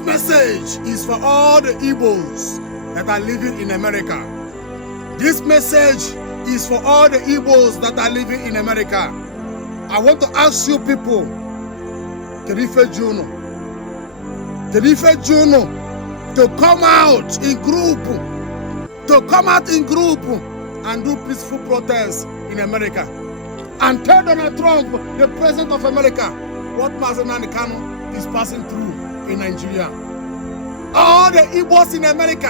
This message is for all the Igbos that are living in America. This message is for all the Igbos that are living in America. I want to ask you people, Kerife Juno, to come out in group, and do peaceful protests in America. And tell Donald Trump, the president of America, what Mazi Nnamdi Kanu is passing through in Nigeria. All the Igbos in America,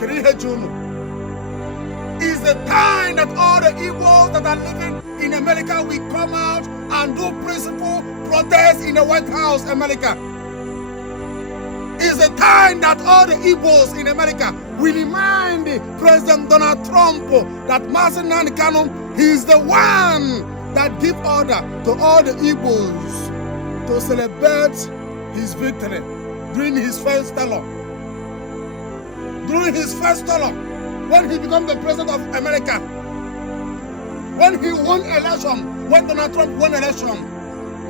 Kerife Juno, is the time that all the Igbos that are living in America will come out and do peaceful protests in the White House, America. It's the time that all the Igbos in America will remind President Donald Trump that Mazi Nnamdi Kanu is the one that give order to all the Igbos to celebrate his victory during his first term. During his first term, when he became the president of America, when he won election, when Donald Trump won election,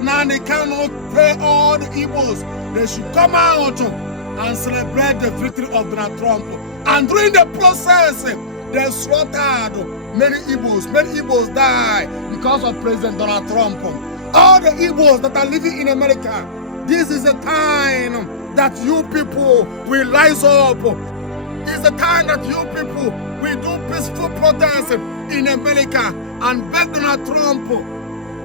Nnamdi Kanu tell all the Igbos they should come out and celebrate the victory of Donald Trump. And during the process, they slaughtered many Igbos. Many Igbos die because of President Donald Trump. All the Igbos that are living in America, this is a time that you people will rise up. It's the time that you people will do peaceful protests in America and beg Donald Trump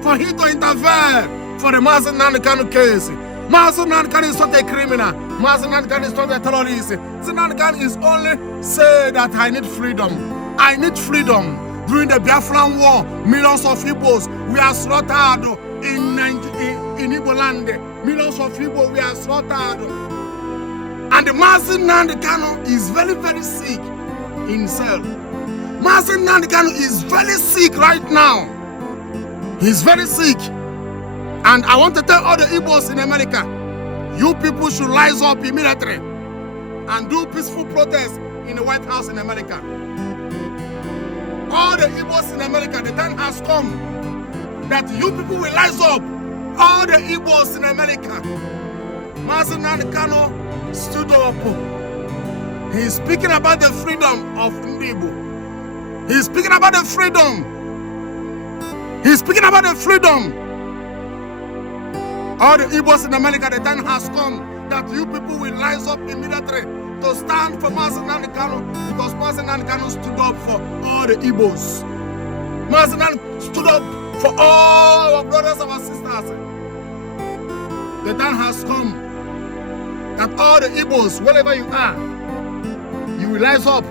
for him to intervene for the Mazi Nnamdi Kanu case. Mazi Nnamdi Kanu is not a criminal. Mazi Nnamdi Kanu is not a terrorist. Mazi Nnamdi Kanu is only say that I need freedom. I need freedom. During the Biafran war, millions of Igbos were slaughtered in Igbo land. Millions of Igbos were slaughtered. And the Mazi Nnamdi Kanu is very, very sick himself. Mazi Nnamdi Kanu is very sick right now. He's very sick. And I want to tell all the Igbos in America, you people should rise up immediately and do peaceful protests in the White House in America. All the Igbos in America, the time has come that you people will rise up. All the Igbos in America. Mazi Nnamdi Kanu stood up. He's speaking about the freedom of Igbo. He's speaking about the freedom. He's speaking about the freedom. All the Igbos in America, the time has come that you people will rise up immediately to stand for Mazi Nnamdi Kanu, because Mazi Nnamdi Kanu stood up for all the Igbos. Mazi Nnamdi stood up for all our brothers and our sisters. The time has come that all the Igbos, wherever you are, you will rise up.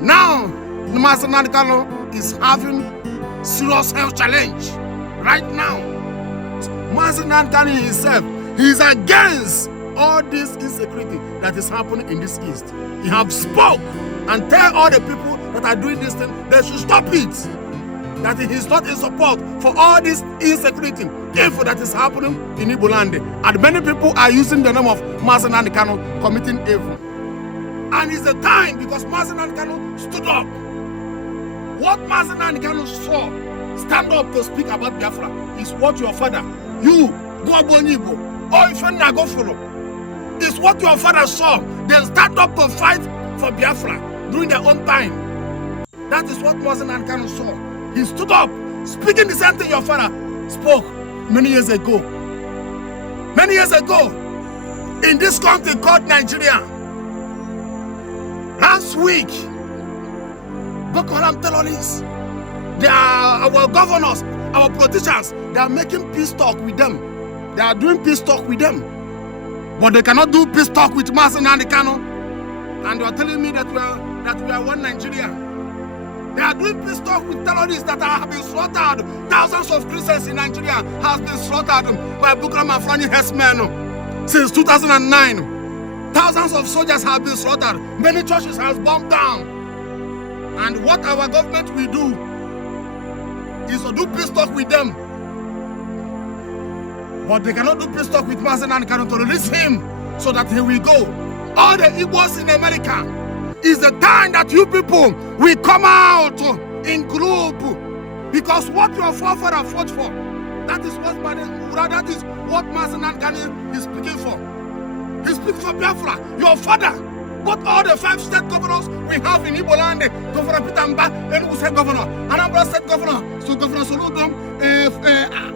Now, Mazi Nnamdi Kanu is having serious health challenge right now. Mazi Nnamdi Kanu himself, he is against all this insecurity that is happening in this East. He have spoke and tell all the people that are doing this thing, they should stop it. That he is not in support for all this insecurity, evil that is happening in Igbo land. And many people are using the name of Mazi Nnamdi Kanu committing evil. And it's the time because Mazi Nnamdi Kanu stood up. What Mazi Nnamdi Kanu saw, stand up to speak about Biafra, is what your father, you, Igbo, or if you not go follow, is what your father saw. Then stand up to fight for Biafra during their own time. That is what Mazi Nnamdi Kanu saw. He stood up, speaking the same thing your father spoke many years ago. Many years ago, in this country called Nigeria. Last week, Boko Haram terrorists, they are our governors, our politicians, they are making peace talk with them. They are doing peace talk with them. But they cannot do peace talk with Mazi Nnamdi Kanu. And they are telling me that we are one Nigeria. They are doing peace talk with terrorists that have been slaughtered. Thousands of Christians in Nigeria have been slaughtered by Boko Haram and Fulani herdsmen since 2009. Thousands of soldiers have been slaughtered. Many churches have bombed down. And what our government will do is to do peace talk with them. But they cannot do peace talk with Mazi Nnamdi Kanu to release him so that he will go. All the Igbos in America, is the time that you people will come out in group, because what your forefather fought for, that is what Mazi Nnamdi Kanu is speaking for. He speaks for Biafra, your father. But all the 5 state governors we have in Igbo land, Governor Peter Mba, Enugu State Governor, Anambra State Governor, so Governor Soludom,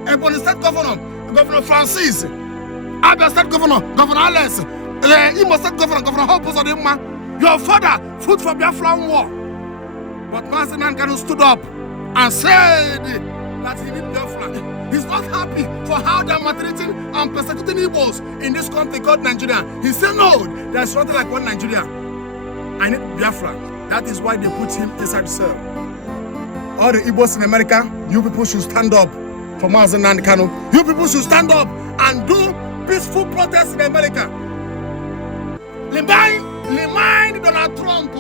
Ebonyi State Governor, Governor Francis, Abia State Governor, Governor Alex, Imo State Governor, Governor Hope Uzodimma, your father fought for Biafra war. But Mazi Nnamdi Kanu stood up and said that he needs Biafra. He's not happy for how they're maltreating and persecuting Igbos in this country called Nigeria. He said, no, there's something like one Nigeria. I need Biafra. That is why they put him inside the cell. All the Igbos in America, you people should stand up for Mazi Nnamdi Kanu. You people should stand up and do peaceful protests in America. Remind Donald Trump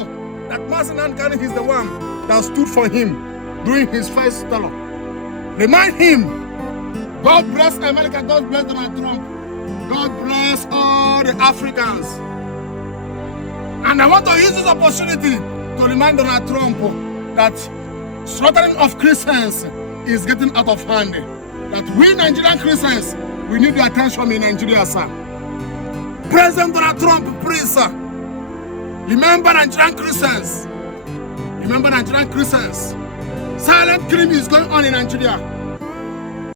that Mazi Nnamdi Kanu is the one that stood for him during his first term. Remind him. God bless America, God bless Donald Trump, God bless all the Africans. And I want to use this opportunity to remind Donald Trump that slaughtering of Christians is getting out of hand. That we Nigerian Christians, we need the attention in Nigeria, sir. President Donald Trump, please, sir. Remember Nigerian Christians. Remember Nigerian Christians. Silent killing is going on in Nigeria.